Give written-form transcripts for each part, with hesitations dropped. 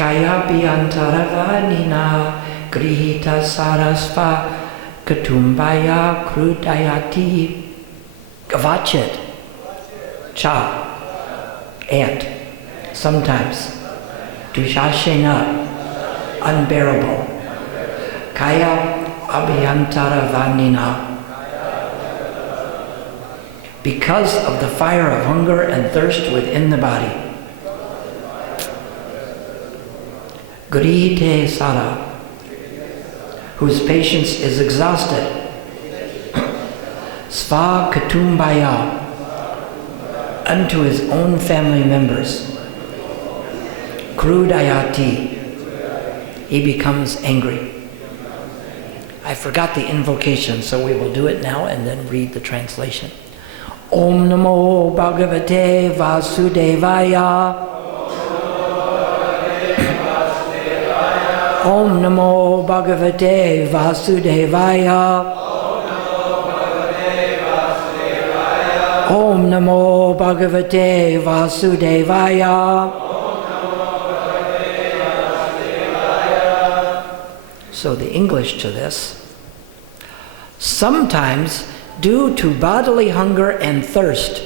Kaya Bhyantaravanina Grihita Sarasva Katumbaya Krudayati Gavachet Cha and sometimes Dushashena unbearable Kaya Abhyantaravanina because of the fire of hunger and thirst within the body. Grihite Sara whose patience is exhausted. Sva Katumbaya unto his own family members. Krudayati he becomes angry. I forgot the invocation, so we will do it now and then read the translation. Om Namo Bhagavate Vasudevaya. Om Namo Bhagavate Vasudevaya. Om Namo Bhagavate Vasudevaya. So the English to this. Sometimes, due to bodily hunger and thirst,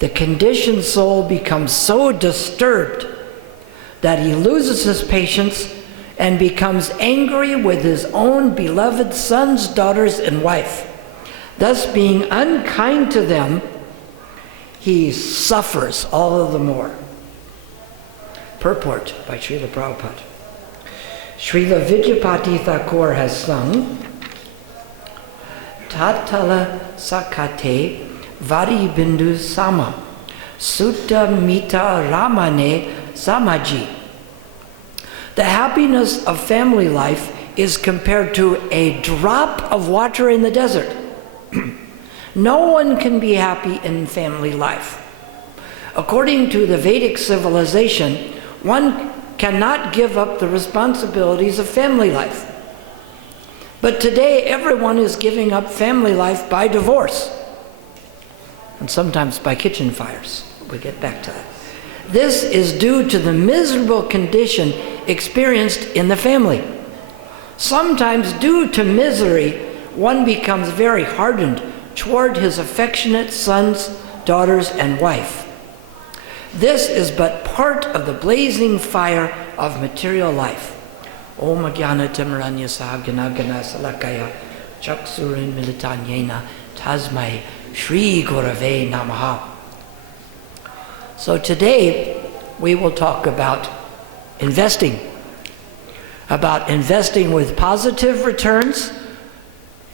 the conditioned soul becomes so disturbed that he loses his patience and becomes angry with his own beloved sons, daughters, and wife. Thus, being unkind to them, he suffers all the more. Purport by Srila Prabhupada. Srila Vidyapati Thakur has sung, Tatala Sakate Vari Bindu Sama Sutta Mita Ramane Samaji. The happiness of family life is compared to a drop of water in the desert. No one can be happy in family life. According to the Vedic civilization, one cannot give up the responsibilities of family life. But today, everyone is giving up family life by divorce, and sometimes by kitchen fires. We'll get back to that. This is due to the miserable condition experienced in the family. Sometimes, due to misery, one becomes very hardened toward his affectionate sons, daughters, and wife. This is but part of the blazing fire of material life. Om Jnana Timiranya Sahagana Gana Salakaya Chaksurin Militanyena Tasmai Shri Gurave Namaha. So today we will talk about investing with positive returns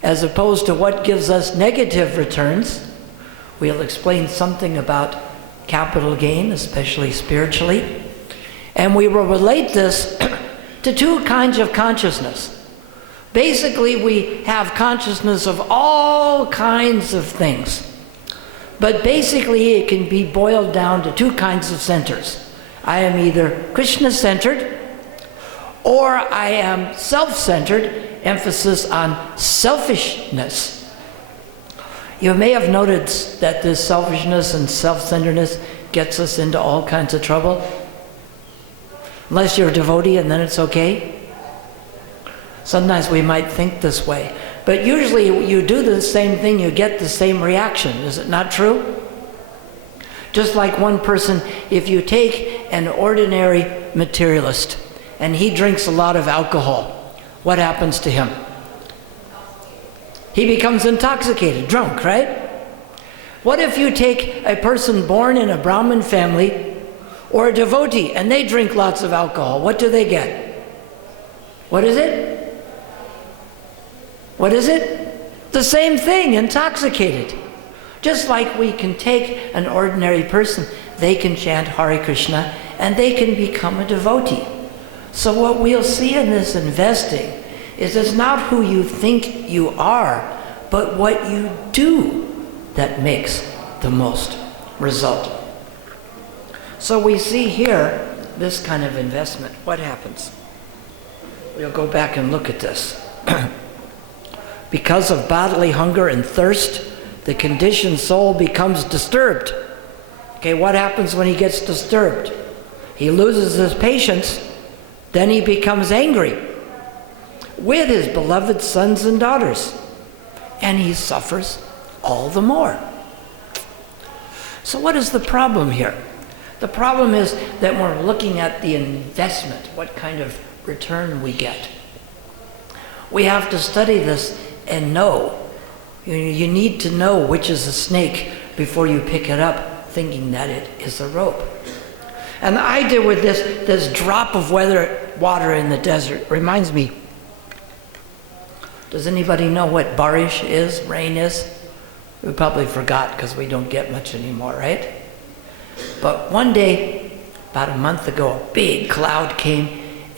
as opposed to what gives us negative returns. We'll explain something about capital gain, especially spiritually. And we will relate this to two kinds of consciousness. Basically, we have consciousness of all kinds of things. But basically, it can be boiled down to two kinds of centers. I am either Krishna-centered, or I am self-centered, emphasis on selfishness. You may have noticed that this selfishness and self-centeredness gets us into all kinds of trouble. Unless you're a devotee and then it's okay. Sometimes we might think this way. But usually you do the same thing, you get the same reaction. Is it not true? Just like one person, if you take an ordinary materialist and he drinks a lot of alcohol, what happens to him? He becomes intoxicated, drunk, right? What if you take a person born in a Brahmin family or a devotee and they drink lots of alcohol? What do they get? What is it? What is it? The same thing, intoxicated. Just like we can take an ordinary person, they can chant Hare Krishna and they can become a devotee. So what we'll see in this investing is it's not who you think you are, but what you do that makes the most result. So we see here this kind of investment. What happens? We'll go back and look at this. Because of bodily hunger and thirst, the conditioned soul becomes disturbed. Okay, what happens when he gets disturbed? He loses his patience Then he becomes angry with his beloved sons and daughters, and he suffers all the more. So what is the problem here? The problem is that we're looking at the investment, what kind of return we get. We have to study this and know. You need to know which is a snake before you pick it up thinking that it is a rope. And the idea with this drop of water in the desert reminds me, does anybody know what barish is, rain is? We probably forgot because we don't get much anymore, right? But one day, about a month ago, a big cloud came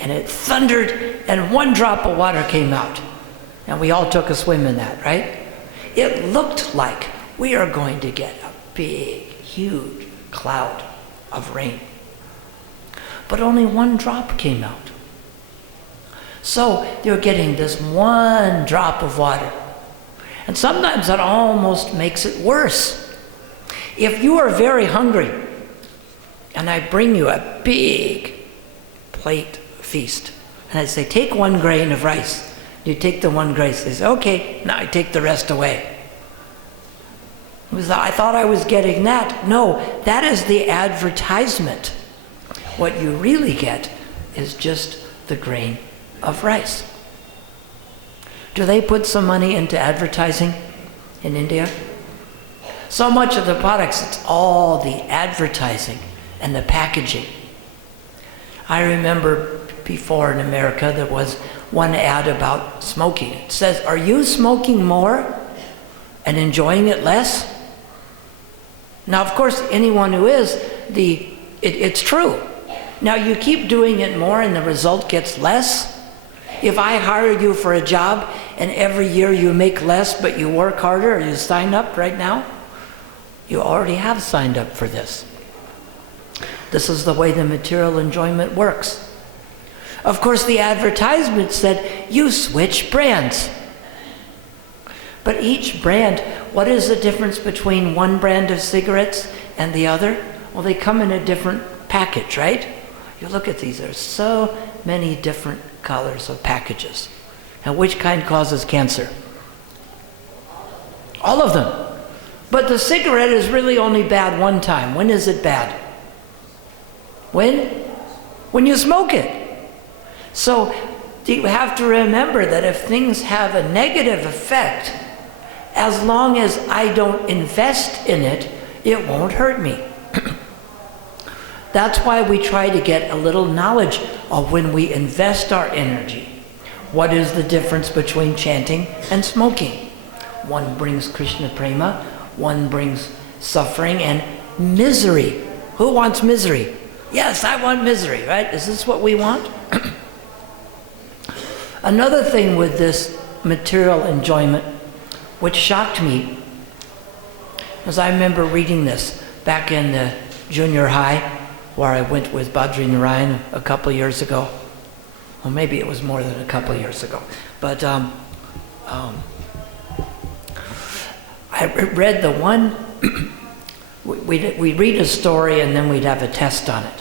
and it thundered and one drop of water came out. And we all took a swim in that, right? It looked like we are going to get a big, huge cloud of rain. But only one drop came out. So you're getting this one drop of water. And sometimes that almost makes it worse. If you are very hungry, and I bring you a big plate feast, and I say, take 1 grain of rice. You take the 1 grain, they say, okay, now I take the rest away. I thought I was getting that. No, that is the advertisement. What you really get is just the grain of rice. Do they put some money into advertising in India? So much of the products, it's all the advertising and the packaging. I remember before in America there was one ad about smoking. It says, are you smoking more and enjoying it less? Now, of course, anyone who is, it's true. Now, you keep doing it more and the result gets less. If I hire you for a job and every year you make less but you work harder, you sign up right now, you already have signed up for this. This is the way the material enjoyment works. Of course, the advertisement said, you switch brands. But each brand, what is the difference between one brand of cigarettes and the other? Well, they come in a different package, right? You look at these, there's so many different colors of packages. And which kind causes cancer? All of them. But the cigarette is really only bad one time. When is it bad? When? When you smoke it. So you have to remember that if things have a negative effect, as long as I don't invest in it, it won't hurt me. That's why we try to get a little knowledge of when we invest our energy. What is the difference between chanting and smoking? One brings Krishna prema, one brings suffering and misery. Who wants misery? Yes, I want misery, right? Is this what we want? Another thing with this material enjoyment, which shocked me, was I remember reading this back in the junior high, where I went with Badri Narayan a couple years ago. Well, maybe it was more than a couple years ago. But I read the one, we'd read a story and then we'd have a test on it.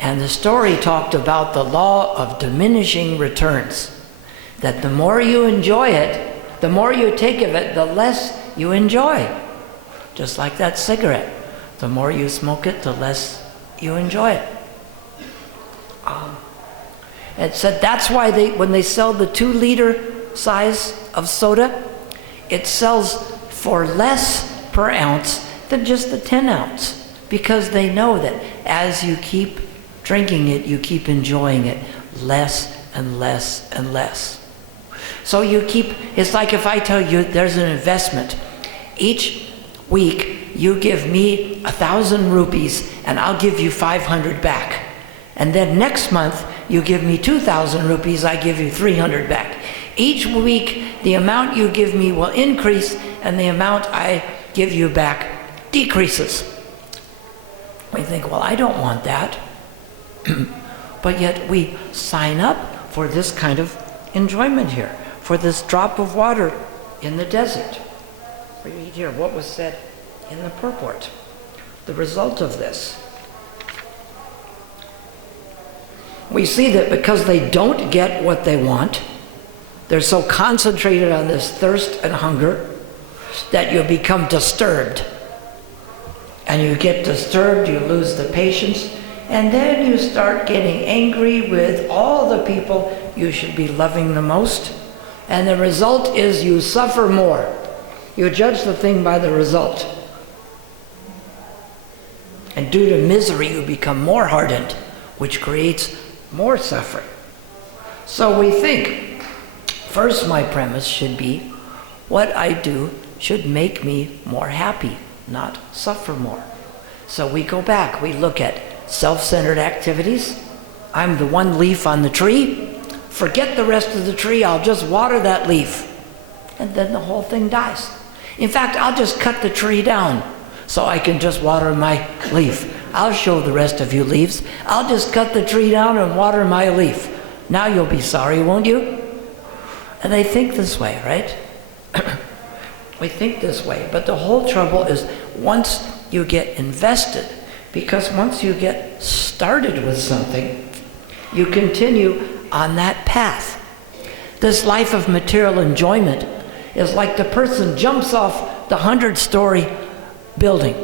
And the story talked about the law of diminishing returns. That the more you enjoy it, the more you take of it, the less you enjoy. Just like that cigarette. The more you smoke it, the less you enjoy it. It said that's why when they sell the 2-liter size of soda, it sells for less per ounce than just the 10 ounce. Because they know that as you keep drinking it, you keep enjoying it less and less and less. So it's like if I tell you there's an investment. Each week you give me 1,000 rupees and I'll give you 500 back. And then next month you give me 2,000 rupees, I give you 300 back. Each week the amount you give me will increase and the amount I give you back decreases. We think, well, I don't want that. But yet we sign up for this kind of enjoyment here, for this drop of water in the desert. Read here what was said in the purport. The result of this. we see that because they don't get what they want, they're so concentrated on this thirst and hunger that you become disturbed. And you get disturbed, you lose the patience, and then you start getting angry with all the people you should be loving the most. And the result is you suffer more. You judge the thing by the result. And due to misery, you become more hardened, which creates more suffering. So we think, first my premise should be, what I do should make me more happy, not suffer more. So we go back, we look at self-centered activities. I'm the one leaf on the tree. Forget the rest of the tree, I'll just water that leaf. And then the whole thing dies. In fact, I'll just cut the tree down so I can just water my leaf. I'll show the rest of you leaves. I'll just cut the tree down and water my leaf. Now you'll be sorry, won't you? And they think this way, right? We think this way, but the whole trouble is once you get invested, because once you get started with something, you continue on that path. This life of material enjoyment is like the person jumps off the 100-story building,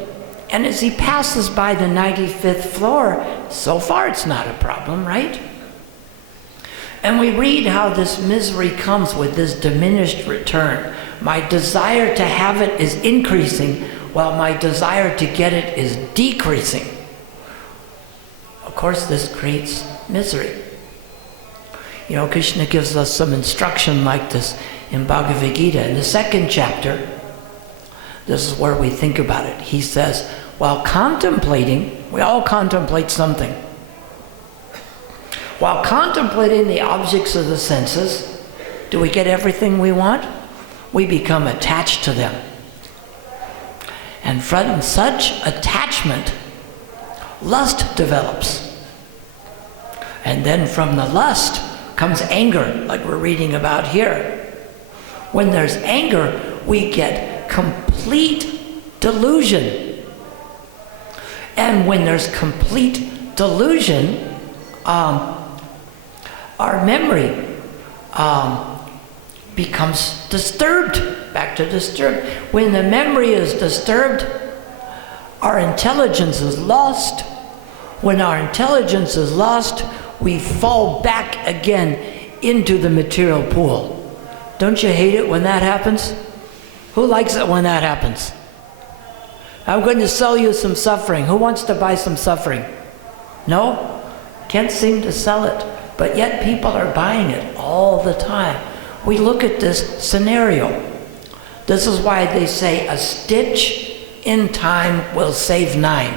and as he passes by the 95th floor, so far it's not a problem, right? And we read how this misery comes with this diminished return. My desire to have it is increasing, while my desire to get it is decreasing. Of course, this creates misery. You know, Krishna gives us some instruction like this in Bhagavad Gita. In the 2nd chapter, this is where we think about it. He says, while contemplating, we all contemplate something. While contemplating the objects of the senses, do we get everything we want? We become attached to them. And from such attachment, lust develops. And then from the lust comes anger, like we're reading about here. When there's anger, we get complete delusion. And when there's complete delusion, our memory becomes disturbed, back to disturbed. When the memory is disturbed, our intelligence is lost. When our intelligence is lost, we fall back again into the material pool. Don't you hate it when that happens? Who likes it when that happens? I'm going to sell you some suffering. Who wants to buy some suffering? No? Can't seem to sell it. But yet people are buying it all the time. We look at this scenario. This is why they say a stitch in time will save 9.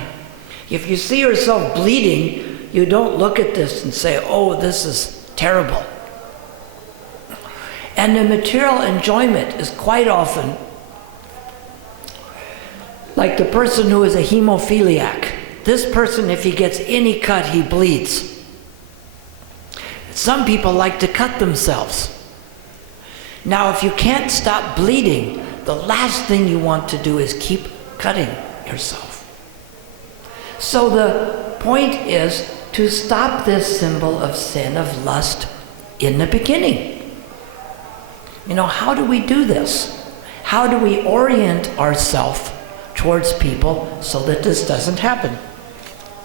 If you see yourself bleeding, you don't look at this and say, oh, this is terrible. And the material enjoyment is quite often like the person who is a hemophiliac. This person, if he gets any cut, he bleeds. Some people like to cut themselves. Now, if you can't stop bleeding, the last thing you want to do is keep cutting yourself. So the point is to stop this symbol of sin, of lust, in the beginning. You know, how do we do this? How do we orient ourselves towards people so that this doesn't happen?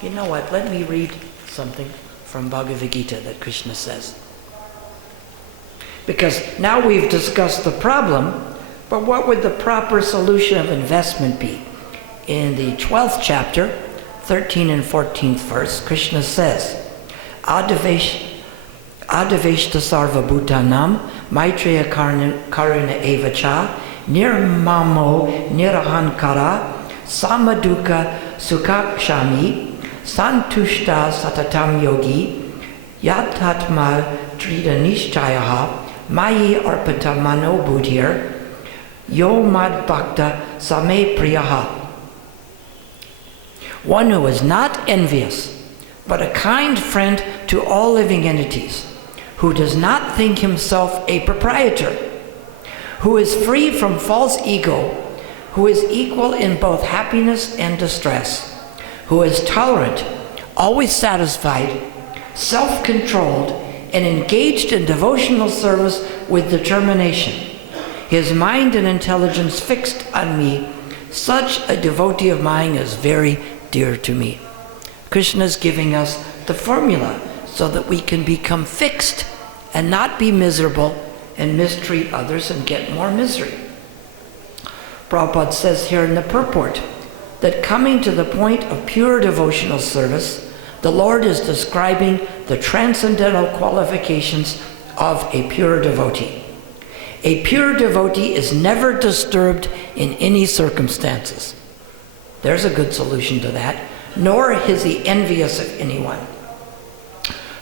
You know what? Let me read something from Bhagavad Gita that Krishna says. Because now we've discussed the problem, but what would the proper solution of investment be? In the 12th chapter, 13 and 14th verse, Krishna says, Adaveshta sarva bhutanam maitreya karuna evacha nirmamo nirahankara samaduka sukakshami santushta satatam yogi yatatma trida nishchayaha mayi arpata mano buddhir yo mad bhakta same priyaha. One who is not envious, but a kind friend to all living entities, who does not think himself a proprietor, who is free from false ego, who is equal in both happiness and distress, who is tolerant, always satisfied, self-controlled, and engaged in devotional service with determination. His mind and intelligence fixed on me. Such a devotee of mine is very dear to me. Krishna is giving us the formula so that we can become fixed and not be miserable and mistreat others and get more misery. Prabhupada says here in the purport that coming to the point of pure devotional service, the Lord is describing the transcendental qualifications of a pure devotee. A pure devotee is never disturbed in any circumstances. There's a good solution to that. Nor is he envious of anyone.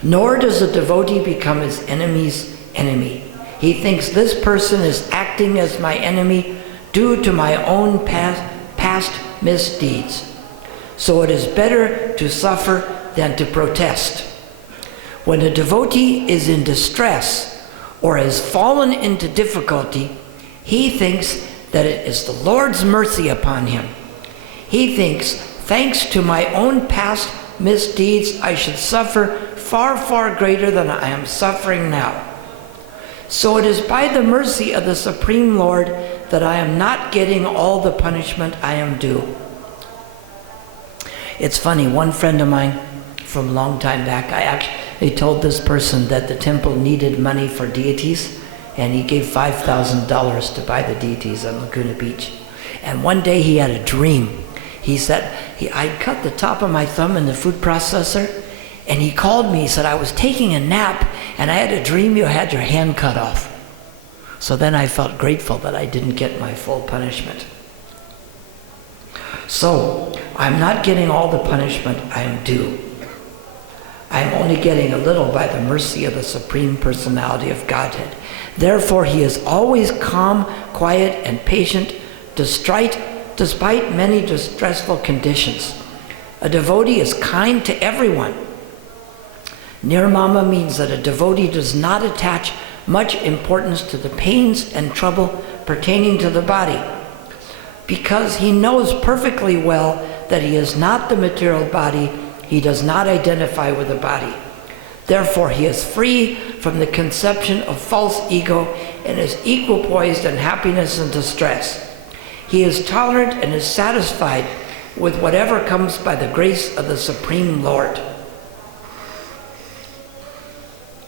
Nor does a devotee become his enemy's enemy. He thinks this person is acting as my enemy due to my own past misdeeds. So it is better to suffer than to protest. When a devotee is in distress or has fallen into difficulty, he thinks that it is the Lord's mercy upon him. He thinks, thanks to my own past misdeeds, I should suffer far, far greater than I am suffering now. So it is by the mercy of the Supreme Lord that I am not getting all the punishment I am due. It's funny, one friend of mine from a long time back, I actually told this person that the temple needed money for deities, and he gave $5,000 to buy the deities on Laguna Beach. And one day he had a dream. He said, I cut the top of my thumb in the food processor, and he called me. He said, I was taking a nap, and I had a dream you had your hand cut off. So then I felt grateful that I didn't get my full punishment. So I'm not getting all the punishment I am due. I'm only getting a little by the mercy of the Supreme Personality of Godhead. Therefore, he is always calm, quiet, and patient, despite many distressful conditions. A devotee is kind to everyone. Nirmama means that a devotee does not attach much importance to the pains and trouble pertaining to the body, because he knows perfectly well that he is not the material body. He does not identify with the body. Therefore, he is free from the conception of false ego and is equipoised in happiness and distress. He is tolerant and is satisfied with whatever comes by the grace of the Supreme Lord.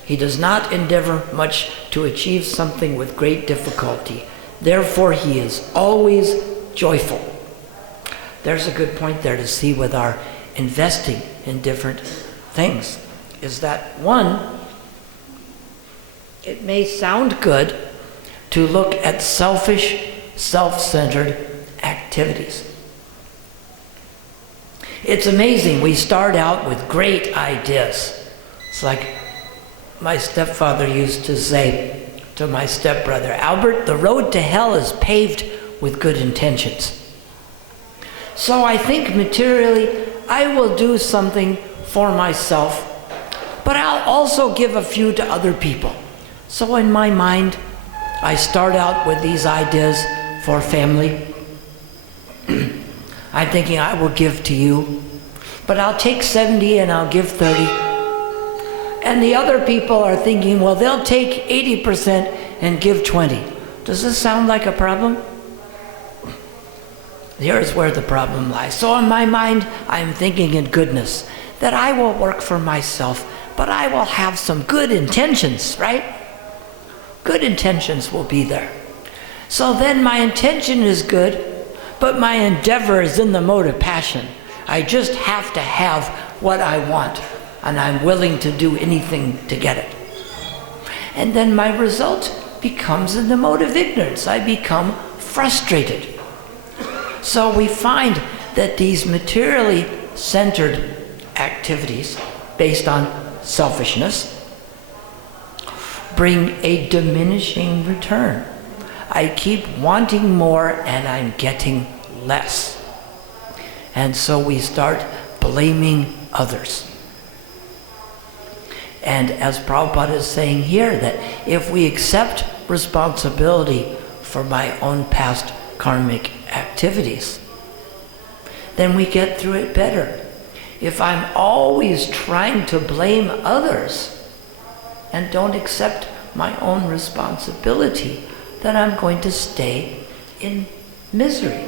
He does not endeavor much to achieve something with great difficulty. Therefore, he is always joyful. There's a good point there to see with our investing in different things, is that one, it may sound good to look at selfish, self-centered activities. It's amazing. We start out with great ideas. It's like my stepfather used to say to my stepbrother, Albert, the road to hell is paved with good intentions. So I think materially, I will do something for myself, but I'll also give a few to other people. So in my mind, I start out with these ideas for family. I'm thinking I will give to you, but I'll take 70 and I'll give 30. And the other people are thinking, well, they'll take 80% and give 20. Does this sound like a problem? Here's where the problem lies. So in my mind, I'm thinking in goodness, that I will work for myself, but I will have some good intentions, right? Good intentions will be there. So then my intention is good, but my endeavor is in the mode of passion. I just have to have what I want, and I'm willing to do anything to get it. And then my result becomes in the mode of ignorance. I become frustrated. So we find that these materially centered activities based on selfishness bring a diminishing return. I keep wanting more and I'm getting less. And so we start blaming others. And as Prabhupada is saying here, that if we accept responsibility for my own past karmic activities, then we get through it better. if I'm always trying to blame others and don't accept my own responsibility, then I'm going to stay in misery.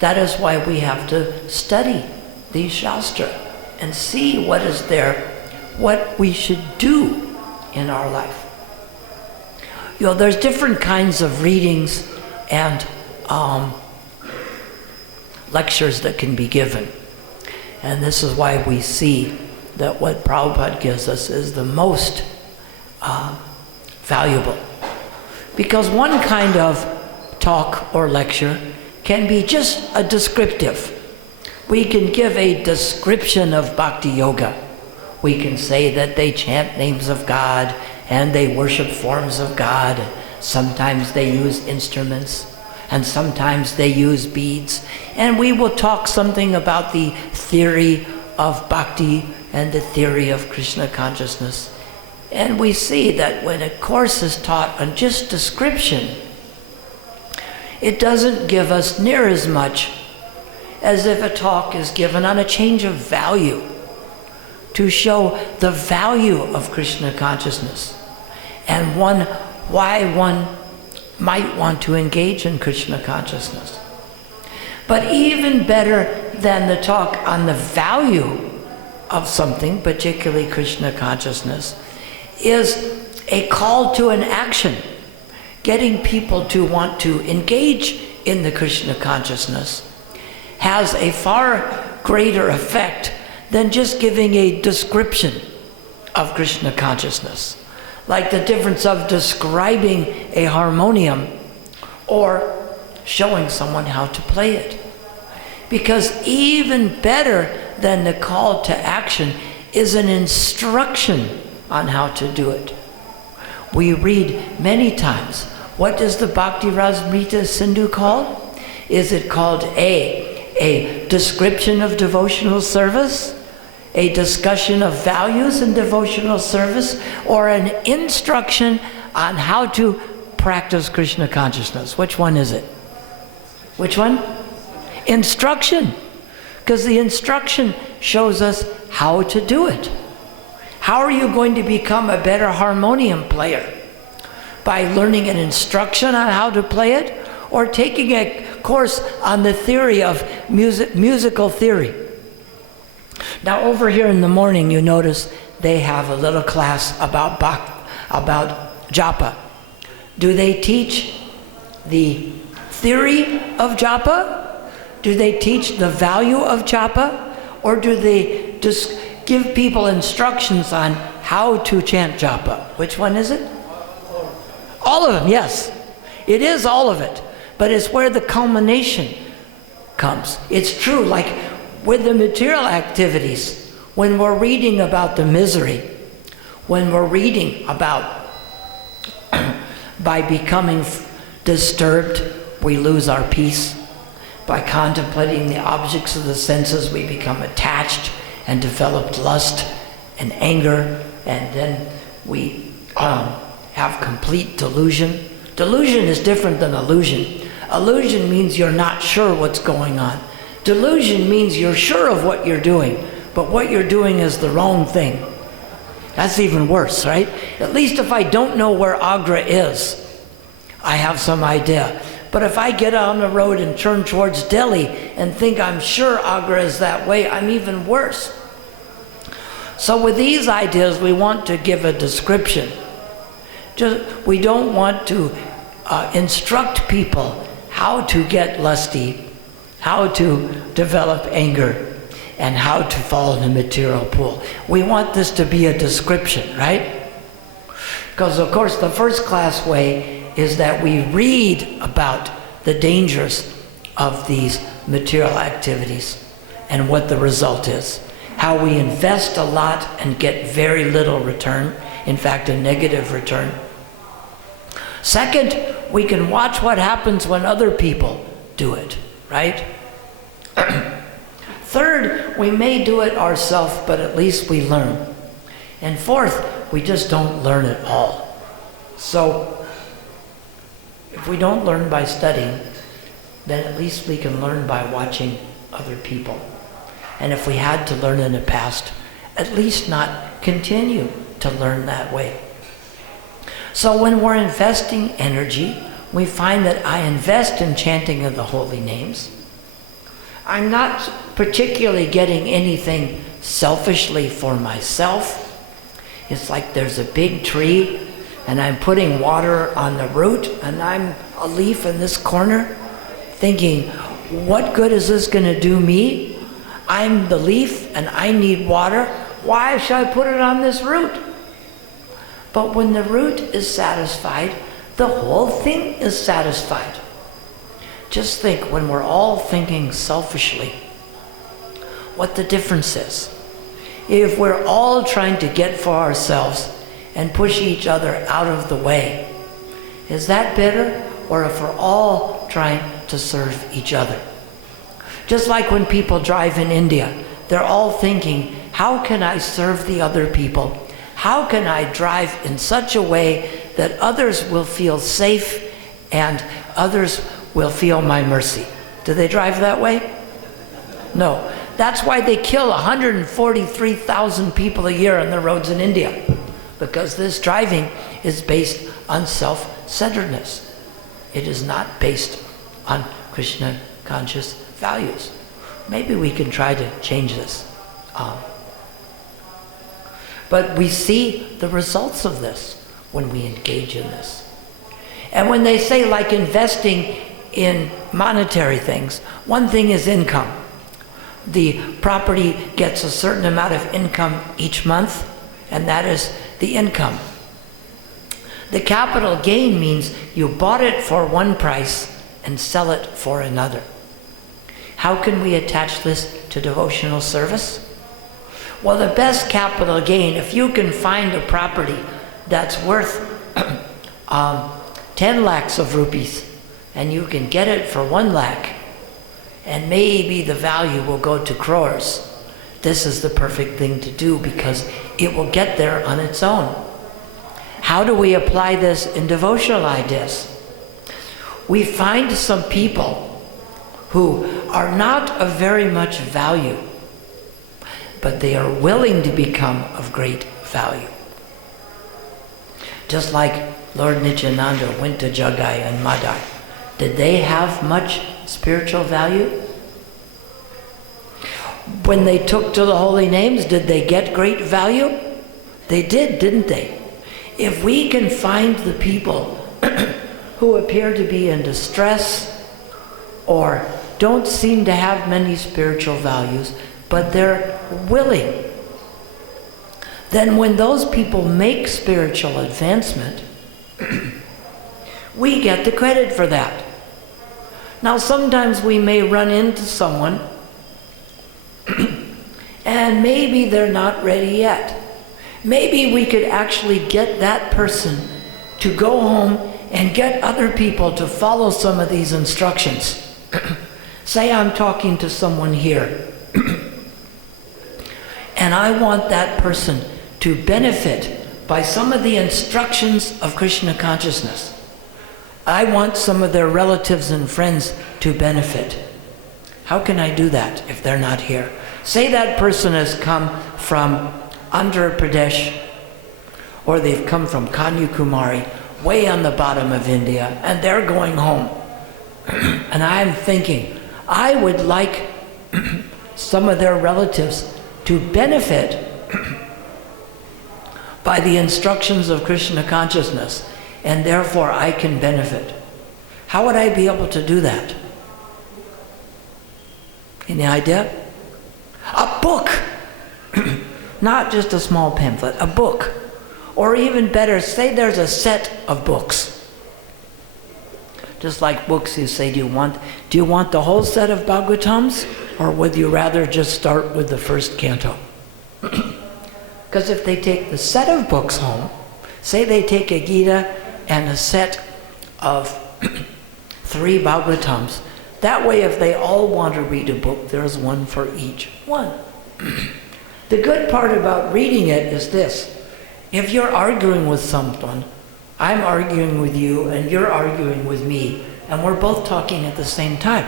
That is why we have to study these Shastra and see what is there, what we should do in our life. You know, there's different kinds of readings and lectures that can be given. And this is why we see that what Prabhupada gives us is the most valuable. Because one kind of talk or lecture can be just a descriptive. We can give a description of Bhakti Yoga. We can say that they chant names of God and they worship forms of God. Sometimes they use instruments and sometimes they use beads. And we will talk something about the theory of Bhakti and the theory of Krishna consciousness. And we see that when a course is taught on just description, it doesn't give us near as much as if a talk is given on a change of value to show the value of Krishna consciousness and why one might want to engage in Krishna consciousness. But even better than the talk on the value of something, particularly Krishna consciousness, is a call to an action, getting people to want to engage in the Krishna consciousness has a far greater effect than just giving a description of Krishna consciousness. Like the difference of describing a harmonium or showing someone how to play it. Because even better than the call to action is an instruction on how to do it. We read many times, what is the Bhakti Rasamrita Sindhu called? Is it called a description of devotional service, a discussion of values in devotional service, or an instruction on how to practice Krishna consciousness? Which one is it? Which one? Instruction. Because the instruction shows us how to do it. How are you going to become a better harmonium player? By learning an instruction on how to play it, or taking a course on the theory of musical theory. Now over here in the morning, you notice they have a little class about japa. Do they teach the theory of japa? Do they teach the value of japa? Or do they just give people instructions on how to chant japa? Which one is it? All of them, yes. It is all of it. But it's where the culmination comes. It's true, like with the material activities, when we're reading about the misery, when we're reading about by becoming disturbed, we lose our peace. By contemplating the objects of the senses, we become attached and develop lust and anger, and then we have complete delusion. Delusion is different than illusion. Illusion means you're not sure what's going on. Delusion means you're sure of what you're doing, but what you're doing is the wrong thing. That's even worse, right? At least if I don't know where Agra is, I have some idea. But if I get on the road and turn towards Delhi and think I'm sure Agra is that way, I'm even worse. So with these ideas, we want to give a description. We don't want to instruct people how to get lusty, how to develop anger, and how to fall in the material pool. We want this to be a description, right? Because of course the first class way is that we read about the dangers of these material activities and what the result is. How we invest a lot and get very little return, in fact a negative return. Second, we can watch what happens when other people do it, right? Third, we may do it ourselves, but at least we learn. And fourth, we just don't learn at all. So, if we don't learn by studying, then at least we can learn by watching other people. And if we had to learn in the past, at least not continue to learn that way. So when we're investing energy, we find that I invest in chanting of the holy names. I'm not particularly getting anything selfishly for myself. It's like there's a big tree and I'm putting water on the root and I'm a leaf in this corner thinking, what good is this going to do me? I'm the leaf and I need water. Why should I put it on this root? But when the root is satisfied, the whole thing is satisfied. Just think, when we're all thinking selfishly, what the difference is. If we're all trying to get for ourselves and push each other out of the way, is that better? Or if we're all trying to serve each other? Just like when people drive in India, they're all thinking, how can I serve the other people? How can I drive in such a way that others will feel safe and others will feel my mercy? Do they drive that way? No. That's why they kill 143,000 people a year on the roads in India, because this driving is based on self-centeredness. It is not based on Krishna conscious values. Maybe we can try to change this. But we see the results of this when we engage in this. And when they say, like, investing in monetary things, one thing is income. The property gets a certain amount of income each month, and that is the income. The capital gain means you bought it for one price and sell it for another. How can we attach this to devotional service? Well, the best capital gain, if you can find a property that's worth 10 lakhs of rupees, and you can get it for 1 lakh, and maybe the value will go to crores, this is the perfect thing to do, because it will get there on its own. How do we apply this in devotional ideas? We find some people who are not of very much value, but they are willing to become of great value. Just like Lord Nityananda went to Jagai and Madai. Did they have much spiritual value? When they took to the holy names, did they get great value? They did, didn't they? If we can find the people who appear to be in distress or don't seem to have many spiritual values, but they're willing, then when those people make spiritual advancement, we get the credit for that. Now, sometimes we may run into someone and maybe they're not ready yet. Maybe we could actually get that person to go home and get other people to follow some of these instructions. Say I'm talking to someone here and I want that person to benefit by some of the instructions of Krishna consciousness. I want some of their relatives and friends to benefit. How can I do that if they're not here? Say that person has come from Andhra Pradesh, or they've come from Kanyakumari, way on the bottom of India, and they're going home. And I'm thinking, I would like some of their relatives to benefit by the instructions of Krishna consciousness, and therefore I can benefit. How would I be able to do that? Any idea? A book! Not just a small pamphlet, a book. Or even better, say there's a set of books. Just like books, you say, do you want the whole set of Bhagavatams? Or would you rather just start with the first canto? Because if they take the set of books home, say they take a Gita and a set of 3 Bhagavatams, that way if they all want to read a book, there's one for each one. The good part about reading it is this. If you're arguing with someone, I'm arguing with you and you're arguing with me, and we're both talking at the same time.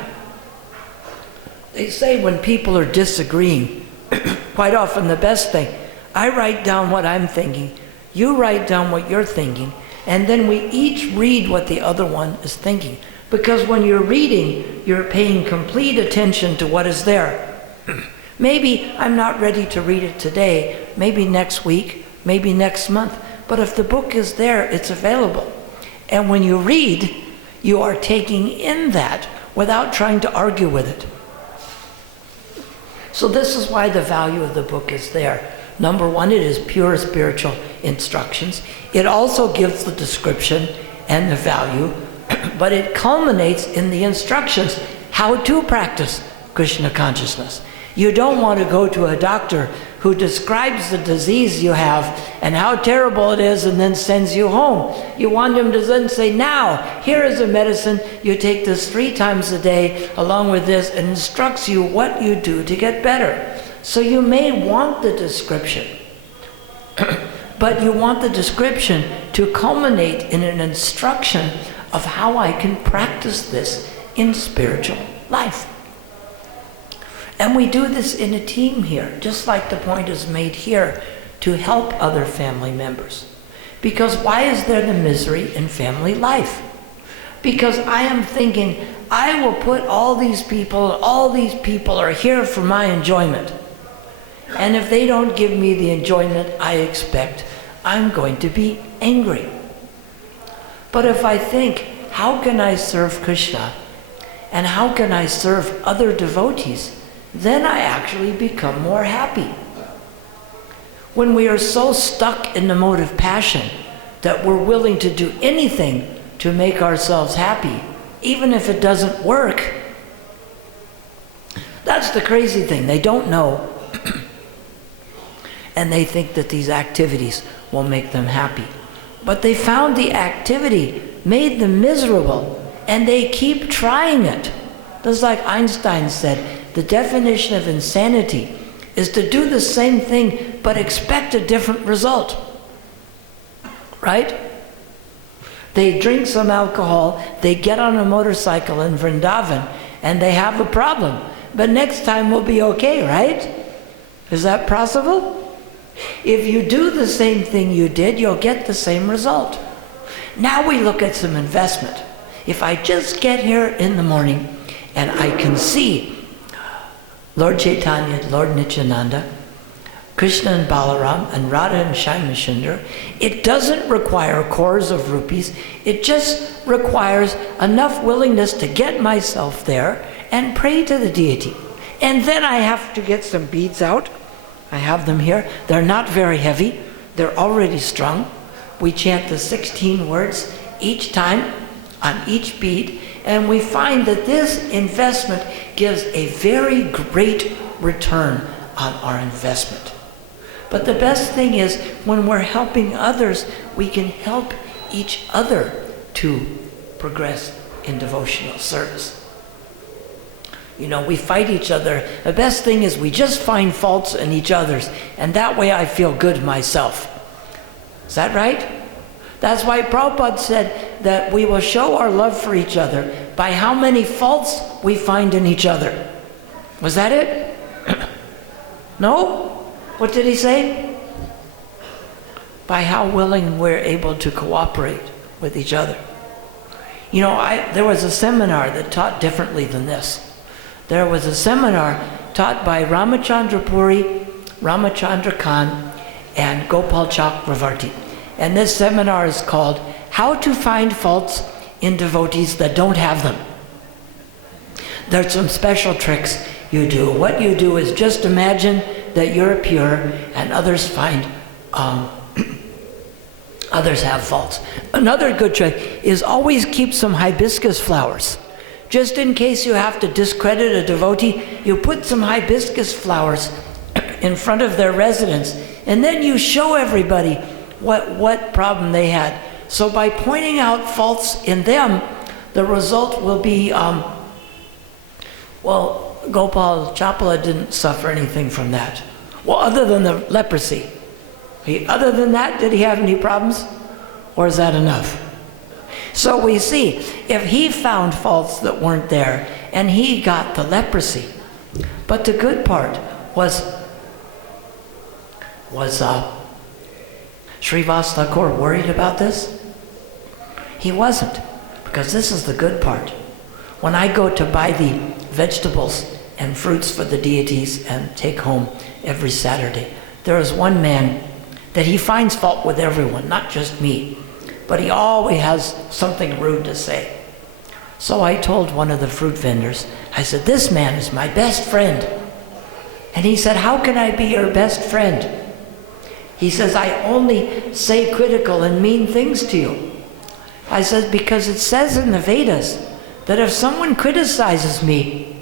They say when people are disagreeing, quite often the best thing, I write down what I'm thinking, you write down what you're thinking, and then we each read what the other one is thinking. Because when you're reading, you're paying complete attention to what is there. Maybe I'm not ready to read it today, maybe next week, maybe next month. But if the book is there, it's available. And when you read, you are taking in that without trying to argue with it. So this is why the value of the book is there. Number one, it is pure spiritual instructions. It also gives the description and the value, but it culminates in the instructions how to practice Krishna consciousness. You don't want to go to a doctor who describes the disease you have and how terrible it is and then sends you home. You want him to then say, now, here is a medicine, you take this 3 times a day along with this, and instructs you what you do to get better. So you may want the description, but you want the description to culminate in an instruction of how I can practice this in spiritual life. And we do this in a team here, just like the point is made here, to help other family members. Because why is there the misery in family life? Because I am thinking, I will put all these people are here for my enjoyment. And if they don't give me the enjoyment I expect, I'm going to be angry. But if I think, how can I serve Krishna? And how can I serve other devotees? Then I actually become more happy. When we are so stuck in the mode of passion that we're willing to do anything to make ourselves happy, even if it doesn't work, that's the crazy thing. They don't know, and they think that these activities will make them happy. But they found the activity made them miserable, and they keep trying it. Just like Einstein said, the definition of insanity is to do the same thing but expect a different result. Right? They drink some alcohol, they get on a motorcycle in Vrindavan, and they have a problem. But next time will be okay, right? Is that possible? If you do the same thing you did, you'll get the same result. Now we look at some investment. If I just get here in the morning and I can see Lord Chaitanya, Lord Nityananda, Krishna and Balaram, and Radha and Shyamsundar, it doesn't require crores of rupees. It just requires enough willingness to get myself there and pray to the deity. And then I have to get some beads out. I have them here. They're not very heavy. They're already strung. We chant the 16 words each time on each bead, and we find that this investment gives a very great return on our investment. But the best thing is, when we're helping others, we can help each other to progress in devotional service. You know, we fight each other. The best thing is we just find faults in each other's, and that way I feel good myself. Is that right? That's why Prabhupada said that we will show our love for each other by how many faults we find in each other. Was that it? No? What did he say? By how willing we're able to cooperate with each other. You know, there was a seminar that taught differently than this. There was a seminar taught by Ramachandra Puri, Ramachandra Khan, and Gopal Chakravarti. And this seminar is called How to Find Faults in Devotees That Don't Have Them. There's some special tricks you do. What you do is just imagine that you're pure and others find, others have faults. Another good trick is always keep some hibiscus flowers. Just in case you have to discredit a devotee, you put some hibiscus flowers in front of their residence, and then you show everybody what problem they had. So by pointing out faults in them, the result will be, well, Gopal Chapala didn't suffer anything from that. Well, other than the leprosy. Other than that, did he have any problems? Or is that enough? So we see, if he found faults that weren't there, and he got the leprosy, But the good part was Srivas Thakur worried about this? He wasn't, because this is the good part. When I go to buy the vegetables and fruits for the deities and take home every Saturday, there is one man that he finds fault with everyone, not just me, but he always has something rude to say. So I told one of the fruit vendors, I said, this man is my best friend. And he said, how can I be your best friend? He says, I only say critical and mean things to you. I said, because it says in the Vedas that if someone criticizes me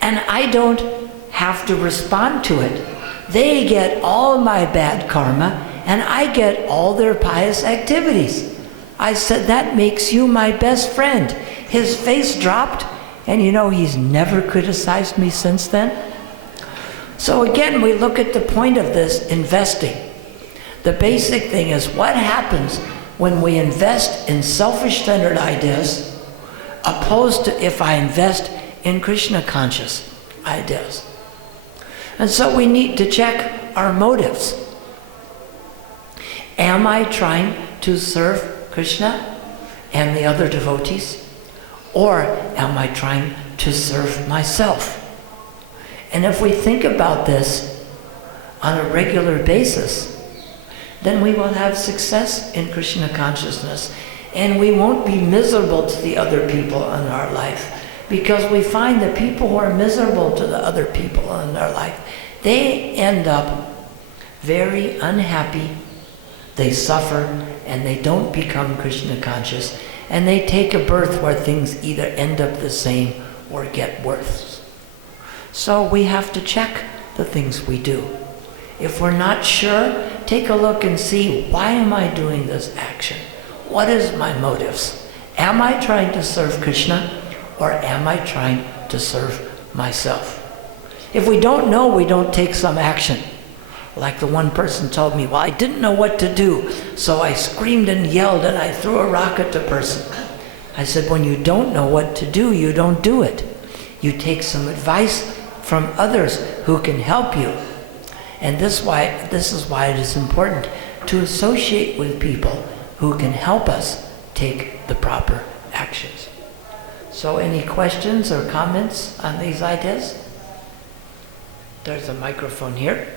and I don't have to respond to it, they get all my bad karma and I get all their pious activities. I said, that makes you my best friend. His face dropped, and you know, he's never criticized me since then. So again, we look at the point of this investing. The basic thing is what happens when we invest in selfish-centered ideas opposed to if I invest in Krishna-conscious ideas. And so we need to check our motives. Am I trying to serve Krishna and the other devotees? Or am I trying to serve myself? And if we think about this on a regular basis, then we will have success in Krishna consciousness, and we won't be miserable to the other people in our life, because we find that people who are miserable to the other people in their life, they end up very unhappy, they suffer, and they don't become Krishna conscious, and they take a birth where things either end up the same or get worse. So we have to check the things we do. If we're not sure, take a look and see, why am I doing this action? What is my motives? Am I trying to serve Krishna, or am I trying to serve myself? If we don't know, we don't take some action. Like the one person told me, well, I didn't know what to do, so I screamed and yelled and I threw a rock at the person. I said, when you don't know what to do, you don't do it. You take some advice from others who can help you. And this is why it is important to associate with people who can help us take the proper actions. So any questions or comments on these ideas? There's a microphone here.